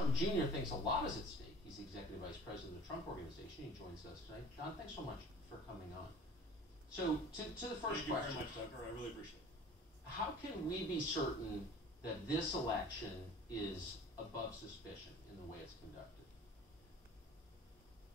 Trump Jr. thinks a lot is at stake. He's the executive vice president of the Trump Organization. He joins us tonight. Don, thanks so much for coming on. So to the first question. Thank you very much, Tucker. I really appreciate it. How can we be certain that this election is above suspicion in the way it's conducted?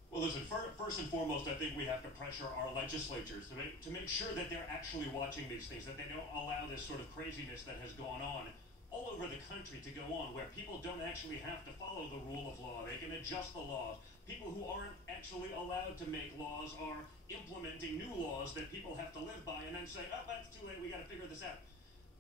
Well, listen, first and foremost, I think we have to pressure our legislatures to make sure that they're actually watching these things, that they don't allow this sort of craziness that has gone on all over the country to go on, where people don't actually have to follow the rule of law. They can adjust the laws. People who aren't actually allowed to make laws are implementing new laws that people have to live by and then say, oh, that's too late, we got to figure this out.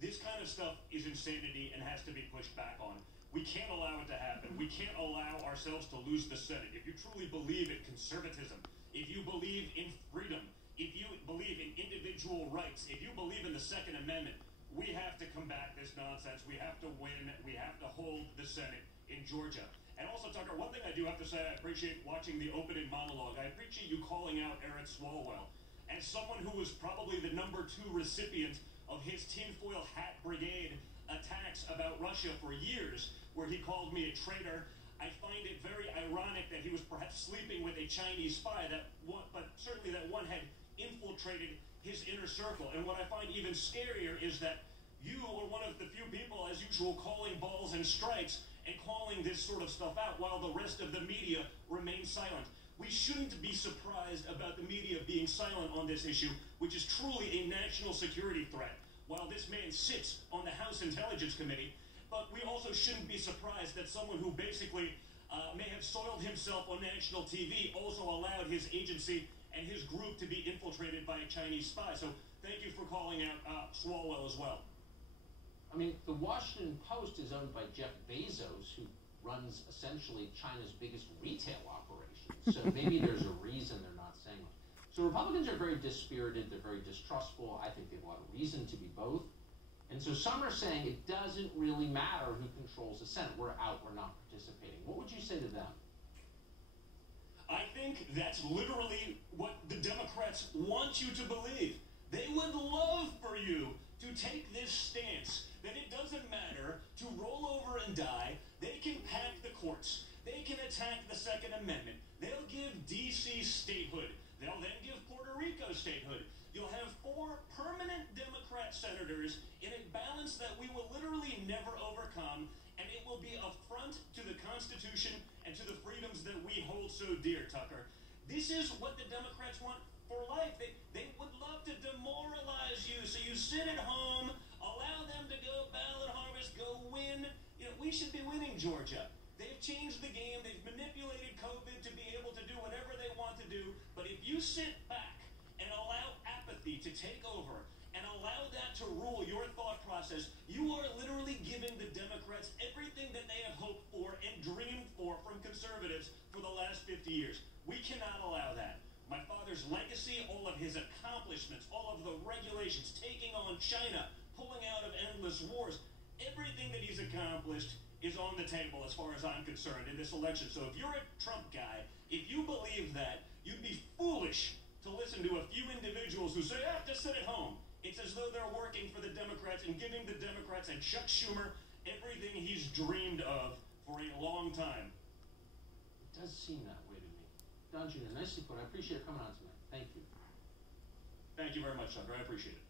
This kind of stuff is insanity and has to be pushed back on. We can't allow it to happen. We can't allow ourselves to lose the Senate. If you truly believe in conservatism, if you believe in freedom, if you believe in individual rights, if you believe in the Second Amendment, we have to combat this nonsense. We have to win. We have to hold the Senate in Georgia. And also, Tucker, one thing I do have to say, I appreciate watching the opening monologue. I appreciate you calling out Eric Swalwell as someone who was probably the #2 recipient of his tinfoil hat brigade attacks about Russia for years, where he called me a traitor. I find it very ironic that he was perhaps sleeping with a Chinese spy, but certainly that one had infiltrated his inner circle. And what I find even scarier is that you are one of the few people, as usual, calling balls and strikes and calling this sort of stuff out while the rest of the media remains silent. We shouldn't be surprised about the media being silent on this issue, which is truly a national security threat, while this man sits on the House Intelligence Committee. But we also shouldn't be surprised that someone who basically may have soiled himself on national TV also allowed his agency and his group to be infiltrated by a Chinese spy. So thank you for calling out Swalwell as well. I mean, the Washington Post is owned by Jeff Bezos, who runs essentially China's biggest retail operation. So maybe there's a reason they're not saying it. So Republicans are very dispirited. They're very distrustful. I think they have a lot of reason to be both. And so some are saying it doesn't really matter who controls the Senate. We're out. We're not participating. What would you say to them? I think that's literally what the Democrats want you to believe. They would love for you to take this stance that it doesn't matter, to roll over and die. They can pack the courts. They can attack the Second Amendment. They'll give D.C. statehood. They'll then give Puerto Rico statehood. You'll have 4 permanent Democrat senators in a balance that we will literally never overcome, and it will be an affront to the Constitution and to the freedoms that we hold so dear, Tucker. This is what the Democrats want for life. They would love to demoralize you, so you sit at home, allow them to go ballot harvest, go win. You know, we should be winning Georgia. They've changed the game. They've manipulated COVID to be able to do whatever they want to do. But if you sit back and allow apathy to take over and allow that to rule your thought process, you are literally giving the Democrats everything that they have hoped for and dreamed for from conservatives for the last 50 years. We cannot allow that. My father's legacy, all of his accomplishments, all of the regulations, taking on China, pulling out of endless wars, everything that he's accomplished is on the table as far as I'm concerned in this election. So if you're a Trump guy, if you believe that, you'd be foolish to listen to a few individuals who say, just sit at home. It's as though they're working for the Democrats and giving the Democrats and Chuck Schumer everything he's dreamed of for a long time. It does seem that way to me. Don Jr., nicely put. I appreciate you coming on tonight. Thank you. Thank you very much, Tucker. I appreciate it.